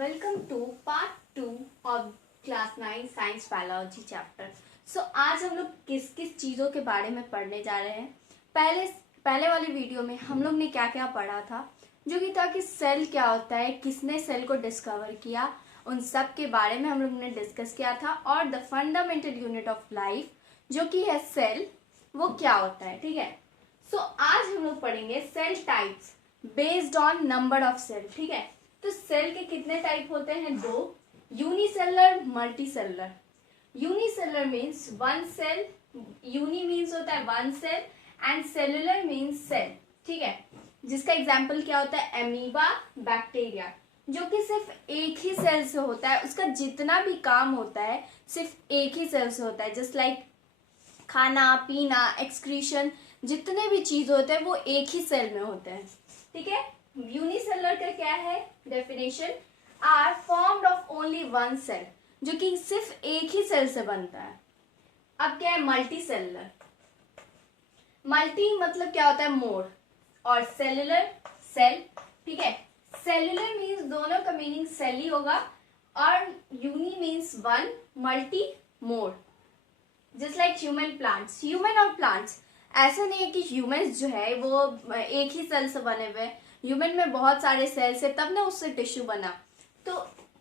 Welcome to part 2 of class 9 science biology chapter. आज हम लोग किस किस चीज़ों के बारे में पढ़ने जा रहे हैं। पहले वाली वीडियो में हम लोग ने क्या क्या पढ़ा था, जो कि था कि सेल क्या होता है, किसने सेल को डिस्कवर किया, उन सब के बारे में हम लोग ने डिस्कस किया था। और the fundamental unit of life जो कि है सेल, वो क्या होता है। ठीक है, आज हम लोग पढ़ेंगे cell types based on number of cell. ठीक है, तो सेल के कितने टाइप होते हैं? दो, unicellular, multicellular. Unicellular means one cell, uni means होता है one cell and cellular means cell. ठीक है, जिसका एग्जाम्पल क्या होता है? एमीबा, बैक्टीरिया, जो कि सिर्फ एक ही सेल से होता है। उसका जितना भी काम होता है सिर्फ एक ही सेल से होता है। जस्ट लाइक खाना पीना, एक्सक्रीशन, जितने भी चीज होते हैं वो एक ही सेल में होते हैं। ठीक है, यूनिसेलुलर का क्या है definition? Are formed of only one cell, जो कि सिर्फ एक ही सेल से बनता है। अब क्या है मल्टी सेलुलर? मल्टी मतलब क्या होता है? मोर, और सेलुलर सेल। ठीक है, सेलुलर मीन्स दोनों का मीनिंग सेल ही होगा, और uni means one, multi more. Just like human plants, human और प्लांट्स ऐसा नहीं है कि ह्यूमंस जो है वो एक ही सेल से बने हुए। ह्यूमन में बहुत सारे सेल्स है, तब ना उससे टिश्यू बना, तो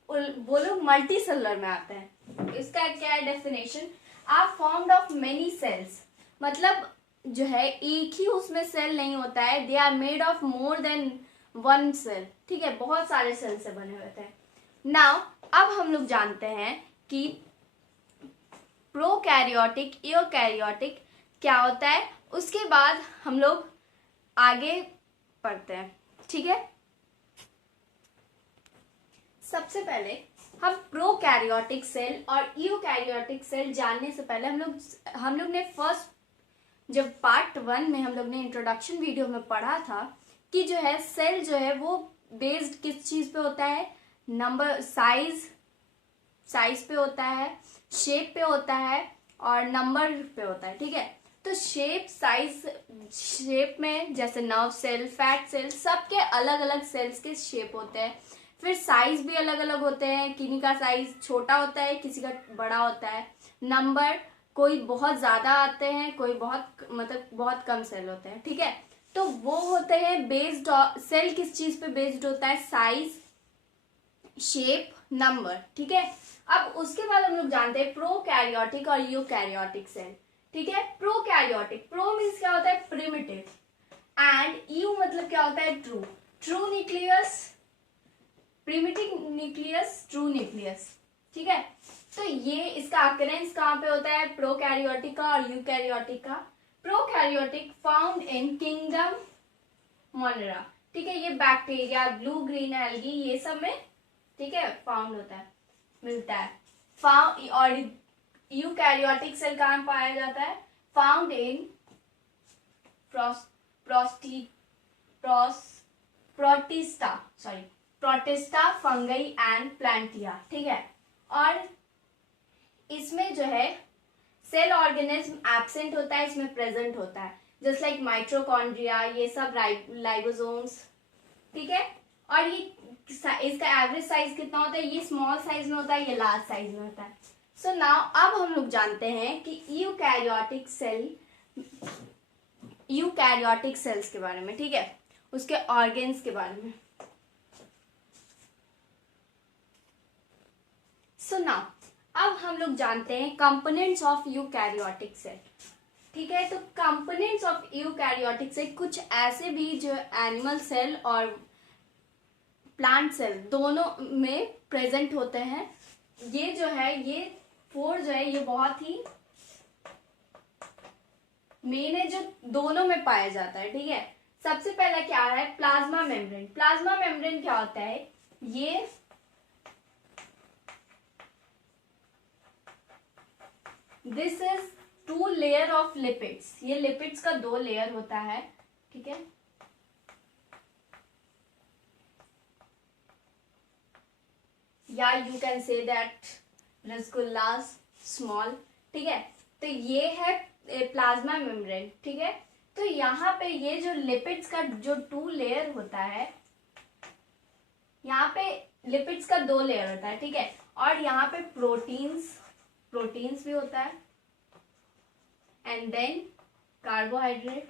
वो लोग मल्टी सेलुलर में आते हैं। इसका क्या है definition? Are formed of many cells, मतलब जो है एक ही उसमें सेल नहीं होता है। They are made of more than one cell. ठीक है, बहुत सारे सेल से बने हुए थे। नाउ अब हम लोग जानते हैं कि प्रोकैरियोटिक, यूकैरियोटिक क्या होता है। उसके बाद हम लोग आगे पढ़ते हैं। ठीक है, सबसे पहले हम प्रोकैरियोटिक सेल और यूकैरियोटिक सेल जानने से पहले हम लोग ने फर्स्ट जब पार्ट 1 में हम लोग ने इंट्रोडक्शन वीडियो में पढ़ा था कि जो है सेल जो है वो बेस्ड किस चीज पे होता है? नंबर, साइज पे होता है, शेप पे होता है और नंबर पे होता है। ठीक है, तो शेप, साइज, शेप में जैसे नर्व सेल, फैट सेल, सबके अलग अलग सेल्स के शेप होते हैं। फिर साइज भी अलग अलग होते हैं, किसी का साइज छोटा होता है, किसी का बड़ा होता है। नंबर, कोई बहुत ज्यादा आते हैं, कोई बहुत कम सेल होते हैं। ठीक है, तो वो होते हैं बेस्ड, सेल किस चीज पे बेस्ड होता है? Size, shape, number. ठीक है, अब उसके बाद हम लोग जानते हैं प्रोकैरियोटिक और यूकैरियोटिक सेल। ठीक है, प्रोकैरियोटिक, प्रो मीन्स क्या होता है? प्रिमिटिव, एंड यू मतलब क्या होता है? True. True nucleus, primitive nucleus, true nucleus. ठीक है, तो ये इसका अकरेंस कहाँ पे होता है? प्रोकैरियोटिक का और यूकैरियोटिक का। Prokaryotic found in kingdom Monera. ठीक है, ये बैक्टीरिया, ब्लू ग्रीन एल्गी, ये सब में ठीक है फाउंड होता है, मिलता है। और यूकैरियोटिक सेल कहाँ पाया जाता है? Found in protista, fungi and plantae. ठीक है, और इसमें जो है सेल ऑर्गेनिज्म एब्सेंट होता है, इसमें प्रेजेंट होता है। जस्ट लाइक माइट्रोकॉन्ड्रिया, ये सब लाइबोसोम्स। ठीक है, और ये इसका एवरेज साइज कितना होता है? ये स्मॉल साइज में होता है, ये लार्ज साइज में होता है। सो नाउ अब हम लोग जानते हैं कि यूकैरियोटिक सेल्स के बारे में। ठीक है, उसके ऑर्गेन्स के बारे में। सो नाउ अब हम लोग जानते हैं कंपोनेंट्स ऑफ यूकैरियोटिक सेल। ठीक है, तो कंपोनेंट्स ऑफ यूकैरियोटिक सेल कुछ ऐसे भी जो एनिमल सेल और प्लांट सेल दोनों में प्रेजेंट होते हैं। ये जो है, ये 4 जो है ये बहुत ही मेन है, जो दोनों में पाया जाता है। ठीक है, सबसे पहला क्या है? Plasma membrane. प्लाज्मा मेम्ब्रेन क्या होता है? ये this is 2 layer of lipids. ये लिपिड्स का 2 लेयर होता है। ठीक है, या यू कैन से दैट रसगुल्लास स्मॉल। ठीक है, तो ये है प्लाज्मा मेम्ब्रेन। ठीक है, तो यहाँ पे ये जो लिपिड्स का जो 2 लेयर होता है, यहाँ पे लिपिड्स का 2 लेयर होता है, ठीक है। और यहाँ पे प्रोटीन्स भी होता है, एंड देन कार्बोहाइड्रेट,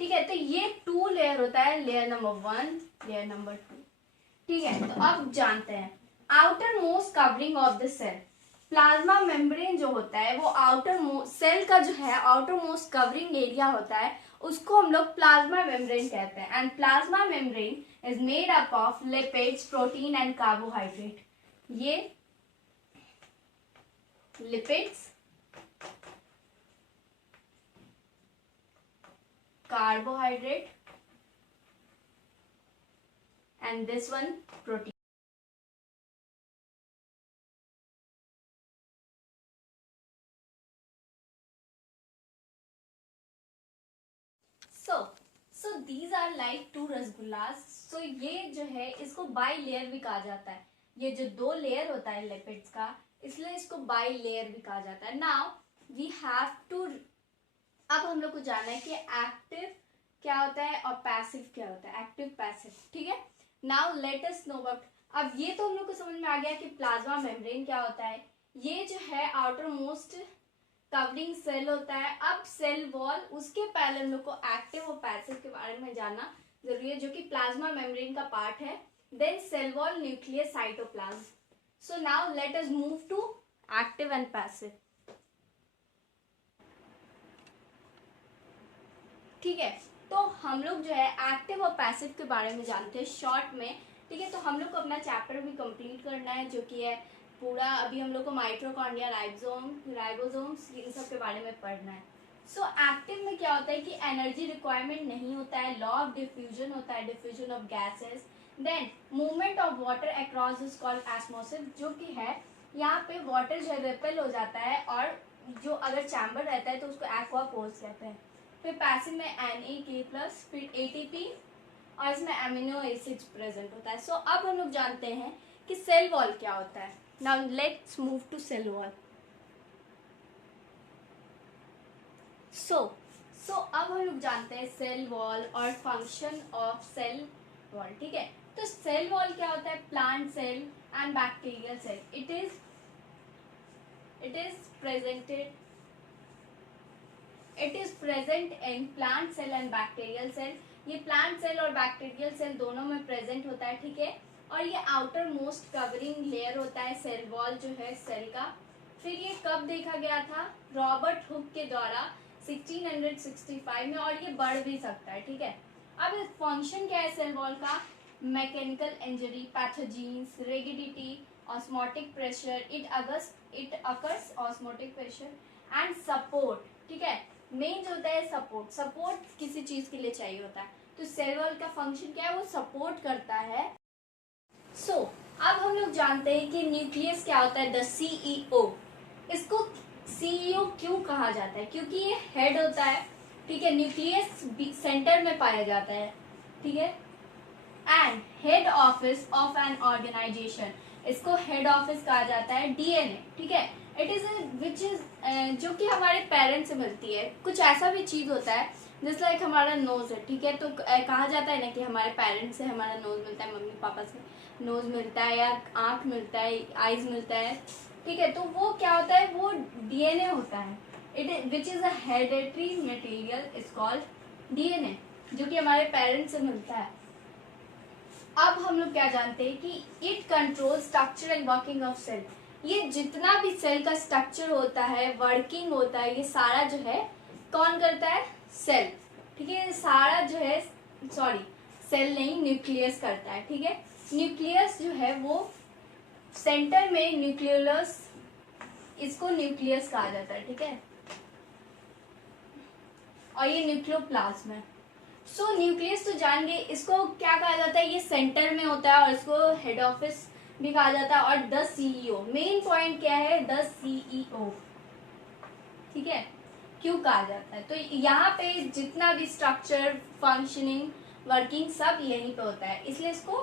ठीक है। तो ये 2 लेयर होता है, लेयर नंबर 1, लेयर नंबर 2, ठीक है। तो अब जानते हैं outermost covering of the cell. Plasma membrane जो होता है वो आउटर सेल का जो है आउटर मोस्ट कवरिंग एरिया होता है, उसको हम लोग प्लाज्मा मेम्ब्रेन कहते हैं। And plasma membrane is made up of lipids, protein and carbohydrate. ये lipids, carbohydrate, and this one protein. So these are like 2 rasgullas. so ये जो है इसको बाई लेयर भी कहा जाता है। ये जो 2 लेयर होता है लिपिड्स का, इसलिए इसको बाई लेयर भी कहा जाता है। नाउ वी हैव टू, अब हम लोग को जानना है कि एक्टिव क्या होता है और पैसिव क्या होता है, एक्टिव पैसिव, ठीक है। Now let us know about, अब ये तो हम लोग को समझ में आ गया कि प्लाज्मा मेम्ब्रेन क्या होता है। ये जो है आउटर मोस्ट कवरिंग सेल होता है। अब सेल वॉल, उसके पहले हम लोग को एक्टिव और पैसिव के बारे में जानना जरूरी है, जो कि प्लाज्मा मेम्ब्रेन का पार्ट है। Then cell wall, nucleus, cytoplasm. So now let us move to active and passive, ठीक है। तो हम लोग जो है एक्टिव और पैसिव के बारे में जानते हैं शॉर्ट में, ठीक है। तो हम लोग को अपना चैप्टर भी कंप्लीट करना है, जो कि है पूरा, अभी हम लोग को माइटोकॉन्ड्रिया, राइबोसोम्स, इन सब के बारे में पढ़ना है। सो एक्टिव में क्या होता है कि एनर्जी रिक्वायरमेंट नहीं होता है, लॉ ऑफ डिफ्यूजन होता है, diffusion of gases. Then movement of water across is called osmosis, जो कि है यहाँ पे वाटर जो है रिपेल हो जाता है, और जो अगर चैम्बर रहता है तो उसको एक्वा पोर्स कहते हैं। फिर पैसिव में Na+, फिर ATP, और इसमें अमीनो एसिड्स प्रेजेंट होता है। सो अब हम लोग जानते हैं कि सेल वॉल क्या होता है। Now let's move to cell wall. So अब हम लोग जानते हैं सेल वॉल और फंक्शन ऑफ सेल वॉल, ठीक है। तो सेल वॉल क्या होता है, plant cell and bacterial cell, it is present in plant cell and bacterial cell. ये प्लांट सेल और बैक्टीरियल सेल दोनों में प्रेजेंट होता है, ठीक है। और ये आउटर मोस्ट कवरिंग लेयर होता है सेल वॉल जो है सेल का। फिर ये कब देखा गया था, रॉबर्ट हुक के द्वारा 1665 में, और ये बढ़ भी सकता है, ठीक है। अब फंक्शन क्या है सेल वॉल का, mechanical injury, pathogens, rigidity, osmotic pressure, it occurs osmotic pressure and support, ठीक है। मेन जो होता है सपोर्ट किसी चीज के लिए चाहिए होता है, तो सेल वॉल का फंक्शन क्या है, वो सपोर्ट करता है। अब हम लोग जानते हैं कि न्यूक्लियस क्या होता है, द सीईओ। इसको सीईओ क्यों कहा जाता है, क्योंकि ये हेड होता है, ठीक है। न्यूक्लियस सेंटर में पाया जाता है, ठीक है। And head office of an organisation, इसको हेड ऑफिस कहा जाता है। डीएनए, ठीक है, इट इज विच इज जो कि हमारे पेरेंट्स से मिलती है। कुछ ऐसा भी चीज होता है जैसे लाइक हमारा नोज है, ठीक है। तो कहा जाता है ना कि हमारे पेरेंट्स से हमारा नोज मिलता है, मम्मी पापा से नोज मिलता है, या आंख मिलता है, आईज मिलता है, ठीक है। तो वो क्या होता है, वो डीएनए होता है। It which is a hereditary material is called DNA, जो कि हमारे पेरेंट्स से मिलता है। अब हम लोग क्या जानते हैं कि it control structure and working of cell. ये जितना भी सेल का स्ट्रक्चर होता है, वर्किंग होता है, ये सारा जो है कौन करता है, सेल, ठीक है। सारा जो है, सॉरी सेल नहीं, न्यूक्लियस करता है, ठीक है। न्यूक्लियस जो है वो सेंटर में न्यूक्लियस, इसको न्यूक्लियस कहा जाता है, ठीक है। और ये न्यूक्लियोप्लाज्म है। सो न्यूक्लियस तो जान गए, इसको क्या कहा जाता है, ये सेंटर में होता है और इसको हेड ऑफिस भी कहा जाता है। और द सीईओ, मेन पॉइंट क्या है, द सीईओ, ठीक है, क्यों कहा जाता है, तो यहाँ पे जितना भी स्ट्रक्चर, फंक्शनिंग, वर्किंग सब यहीं पे होता है, इसलिए इसको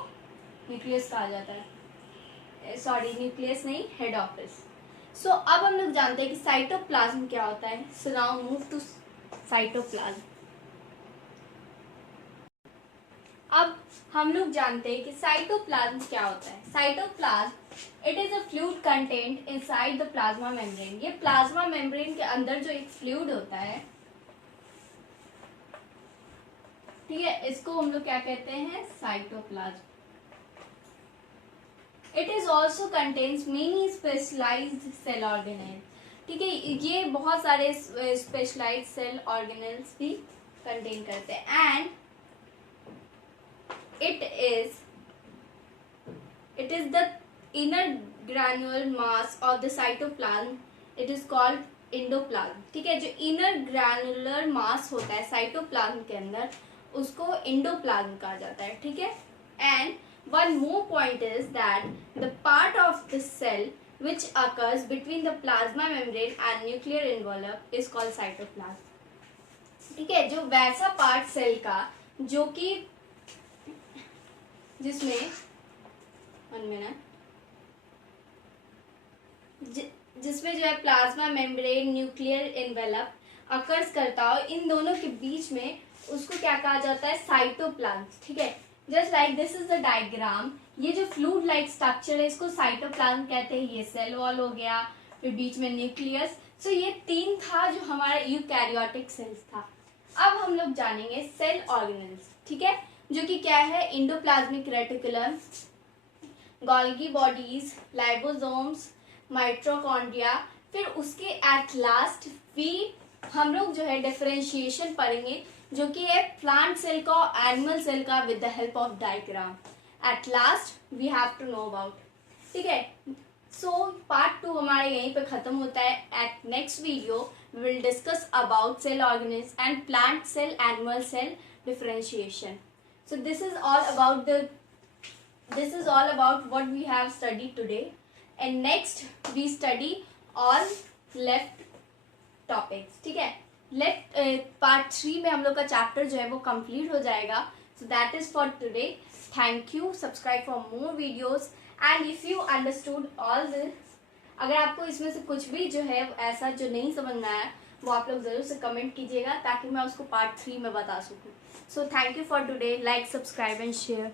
न्यूक्लियस कहा जाता है। सॉरी न्यूक्लियस नहीं, हेड ऑफिस। सो अब हम लोग जानते हैं कि साइटोप्लाज्म क्या होता है। So now move to cytoplasm. अब हम लोग जानते हैं कि साइटोप्लाज्म क्या होता है। Cytoplasm it is a fluid content inside the plasma membrane. ये प्लाज्मा मेम्ब्रेन के अंदर जो एक फ्लूइड होता है, ठीक है, इसको हम लोग क्या कहते हैं, cytoplasm. It is also contains many specialised cell organelle. ठीक है, ये बहुत सारे स्पेशलाइज्ड सेल ऑर्गेनेल्स भी कंटेन करते हैं। And it is the inner granular mass of the cytoplasm. It is called endoplasm. ठीक है, जो इनर ग्रैनुलर मास होता है साइटोप्लाज्म के अंदर, उसको एंडोप्लाज्म कहा जाता है। ठीक है, and one more point is that the part of the cell which occurs between the plasma membrane and nuclear envelope is called cytoplasm. ठीक है, जो वैसा पार्ट सेल का जो कि जिसमें 1 मिनट जिसमें जो है plasma membrane nuclear envelope occurs करता हो, इन दोनों के बीच में उसको क्या कहा जाता है, साइटोप्लाज्म। ठीक है, just like this is the diagram. ये जो फ्लूइड लाइक स्ट्रक्चर है इसको साइटोप्लाज्म कहते हैं। ये सेल वॉल हो गया, फिर बीच में न्यूक्लियस। सो ये 3 था जो हमारा यूकैरियोटिक सेल्स था। अब हम लोग जानेंगे सेल ऑर्गेनेल्स। ठीक है, जो कि क्या है, endoplasmic reticulum, Golgi bodies, ribosomes, mitochondria. फिर उसके एट लास्ट भी हम लोग जो है डिफरेंशिएशन पढ़ेंगे, जो कि है प्लांट सेल का और एनिमल सेल का with the help of diagram. At last we have to know about. ठीक है, सो पार्ट 2 हमारे यहीं पे खत्म होता है। At next video we will discuss about cell organism and plant cell animal cell differentiation. So this is all about what we have studied today, and next we study all left topics. ठीक है, left part 3 में हम लोग का chapter जो है वो complete हो जाएगा. So that is for today. Thank you. Subscribe for more videos, and if you understood all this, अगर आपको इसमें से कुछ भी जो है ऐसा जो नहीं समझ में आया वो आप लोग जरूर से कमेंट कीजिएगा ताकि मैं उसको पार्ट 3 में बता सकूं. So thank you for today. Like, subscribe and share.